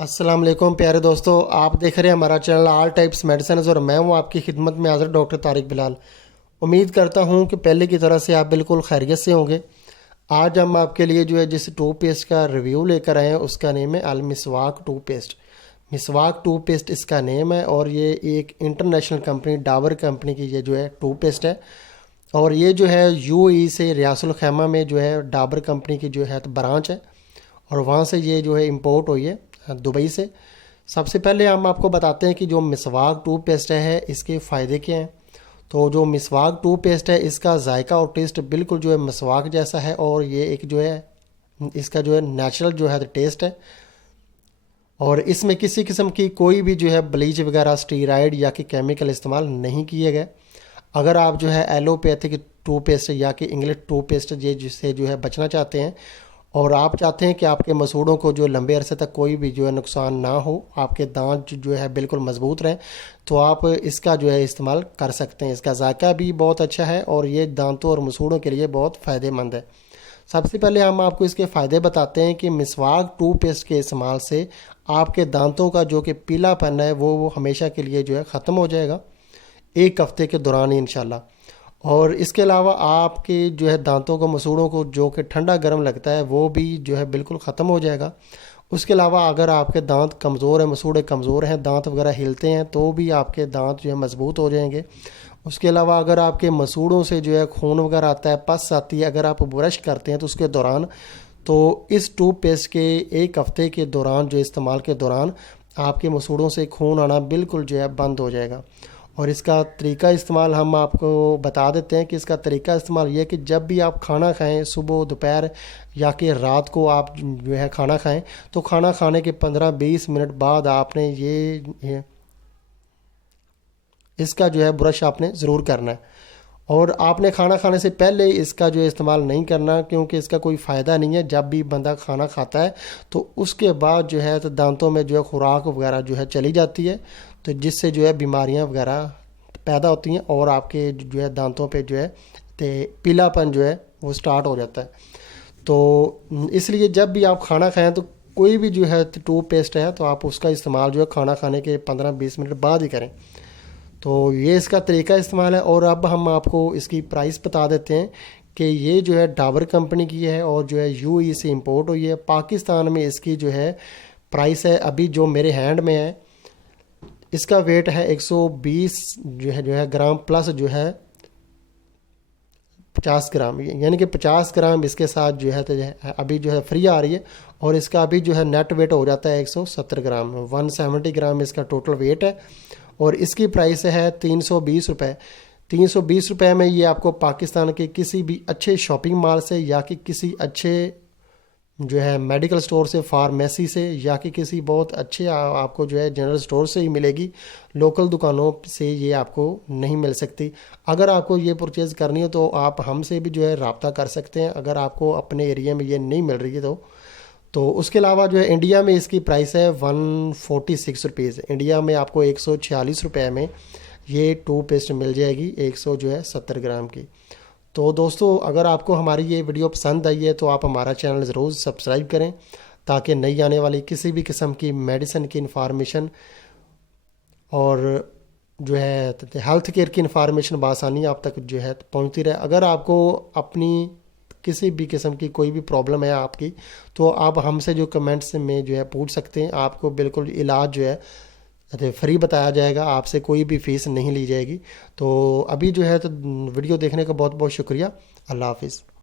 السلام علیکم پیارے دوستو، آپ دیکھ رہے ہیں ہمارا چینل آل ٹائپس میڈیسنز اور میں ہوں آپ کی خدمت میں حاضر ڈاکٹر طارق بلال۔ امید کرتا ہوں کہ پہلے کی طرح سے آپ بالکل خیریت سے ہوں گے۔ آج ہم آپ کے لیے جس ٹوتھ پیسٹ کا ریویو لے کر آئے ہیں اس کا نیم ہے المسواک ٹوتھ پیسٹ۔ مسواک ٹوتھ پیسٹ اس کا نیم ہے اور یہ ایک انٹرنیشنل کمپنی ڈابر کمپنی کی یہ ٹوتھ پیسٹ ہے، اور یہ یو اے ای سے ریاض الخیمہ میں ڈابر کمپنی کی برانچ ہے، اور وہاں سے یہ امپورٹ ہوئی ہے دبئی سے۔ سب سے پہلے ہم آپ کو بتاتے ہیں کہ جو مسواک ٹوتھ پیسٹ ہے اس کے فائدے کیا ہیں۔ تو جو مسواک ٹوتھ پیسٹ ہے اس کا ذائقہ اور ٹیسٹ بالکل مسواک جیسا ہے، اور یہ ایک اس کا نیچرل ٹیسٹ ہے، اور اس میں کسی قسم کی کوئی بھی بلیچ وغیرہ اسٹیرائڈ یا کہ کیمیکل استعمال نہیں کیے گئے۔ اگر آپ ایلوپیتھک ٹوتھ پیسٹ یا کہ انگلش ٹوتھ پیسٹ جس سے بچنا چاہتے ہیں، اور آپ چاہتے ہیں کہ آپ کے مسوڑوں کو لمبے عرصے تک کوئی بھی نقصان نہ ہو، آپ کے دانت بالکل مضبوط رہیں، تو آپ اس کا استعمال کر سکتے ہیں۔ اس کا ذائقہ بھی بہت اچھا ہے اور یہ دانتوں اور مسوڑوں کے لیے بہت فائدہ مند ہے۔ سب سے پہلے ہم آپ کو اس کے فائدے بتاتے ہیں کہ مسواک ٹوتھ پیسٹ کے استعمال سے آپ کے دانتوں کا کہ پیلا پن ہے وہ ہمیشہ کے لیے ختم ہو جائے گا، ایک ہفتے کے دوران ہی انشاءاللہ۔ اور اس کے علاوہ آپ کے دانتوں کو مسوڑوں کو کہ ٹھنڈا گرم لگتا ہے وہ بھی بالکل ختم ہو جائے گا۔ اس کے علاوہ اگر آپ کے دانت کمزور ہیں، مسوڑے کمزور ہیں، دانت وغیرہ ہلتے ہیں، تو بھی آپ کے دانت مضبوط ہو جائیں گے۔ اس کے علاوہ اگر آپ کے مسوڑوں سے خون وغیرہ آتا ہے، پس آتی ہے، اگر آپ برش کرتے ہیں تو اس کے دوران، تو اس ٹوتھ پیسٹ کے ایک ہفتے کے دوران استعمال کے دوران آپ کے مسوڑوں سے خون آنا بالکل بند ہو جائے گا۔ اور اس کا طریقہ استعمال ہم آپ کو بتا دیتے ہیں کہ اس کا طریقہ استعمال یہ ہے کہ جب بھی آپ کھانا کھائیں، صبح، دوپہر یا کہ رات کو آپ کھانا کھائیں، تو کھانا کھانے کے 15-20 منٹ بعد آپ نے اس کا برش آپ نے ضرور کرنا ہے۔ اور آپ نے کھانا کھانے سے پہلے اس کا استعمال نہیں کرنا، کیونکہ اس کا کوئی فائدہ نہیں ہے۔ جب بھی بندہ کھانا کھاتا ہے تو اس کے بعد تو دانتوں میں خوراک وغیرہ چلی جاتی ہے، تو جس سے بیماریاں وغیرہ پیدا ہوتی ہیں، اور آپ کے دانتوں پہ پیلا پن وہ سٹارٹ ہو جاتا ہے۔ تو اس لیے جب بھی آپ کھانا کھائیں تو کوئی بھی ٹوتھ پیسٹ ہے تو آپ اس کا استعمال کھانا کھانے کے 15-20 منٹ بعد ہی کریں۔ تو یہ اس کا طریقہ استعمال ہے۔ اور اب ہم آپ کو اس کی پرائس بتا دیتے ہیں کہ یہ ڈابر کمپنی کی ہے، اور یو اے ای سے امپورٹ ہوئی ہے۔ پاکستان میں اس کی پرائس ہے، ابھی میرے ہینڈ میں ہے، اس کا ویٹ ہے 120 گرام پلس 50 گرام، یعنی کہ 50 گرام اس کے ساتھ ابھی فری آ رہی ہے، اور اس کا ابھی نیٹ ویٹ ہو جاتا ہے 170 گرام، 170 گرام اس کا ٹوٹل ویٹ ہے، اور اس کی پرائس ہے 320 روپے۔ 320 روپے میں یہ آپ کو پاکستان کے کسی بھی اچھے شاپنگ مال سے یا کہ کسی اچھے میڈیکل سٹور سے، فارمیسی سے، یا کہ کسی بہت اچھے آپ کو جنرل سٹور سے ہی ملے گی۔ لوکل دکانوں سے یہ آپ کو نہیں مل سکتی۔ اگر آپ کو یہ پرچیز کرنی ہو تو آپ ہم سے بھی رابطہ کر سکتے ہیں، اگر آپ کو اپنے ایریا میں یہ نہیں مل رہی ہے تو اس کے علاوہ انڈیا میں اس کی پرائس ہے 146 روپیز۔ انڈیا میں آپ کو 146 روپے میں یہ ٹوتھ پیسٹ مل جائے گی 170 گرام کی۔ تو دوستو، اگر آپ کو ہماری یہ ویڈیو پسند آئی ہے تو آپ ہمارا چینل ضرور سبسکرائب کریں، تاکہ نئی آنے والی کسی بھی قسم کی میڈیسن کی انفارمیشن اور ہیلتھ کیئر کی انفارمیشن بآسانی آپ تک پہنچتی رہے۔ اگر آپ کو اپنی کسی بھی قسم کی کوئی بھی پرابلم ہے آپ کی، تو آپ ہم سے کمنٹس میں پوچھ سکتے ہیں۔ آپ کو بالکل علاج فری بتایا جائے گا، آپ سے کوئی بھی فیس نہیں لی جائے گی۔ تو ابھی تو ویڈیو دیکھنے کا بہت بہت شکریہ۔ اللہ حافظ۔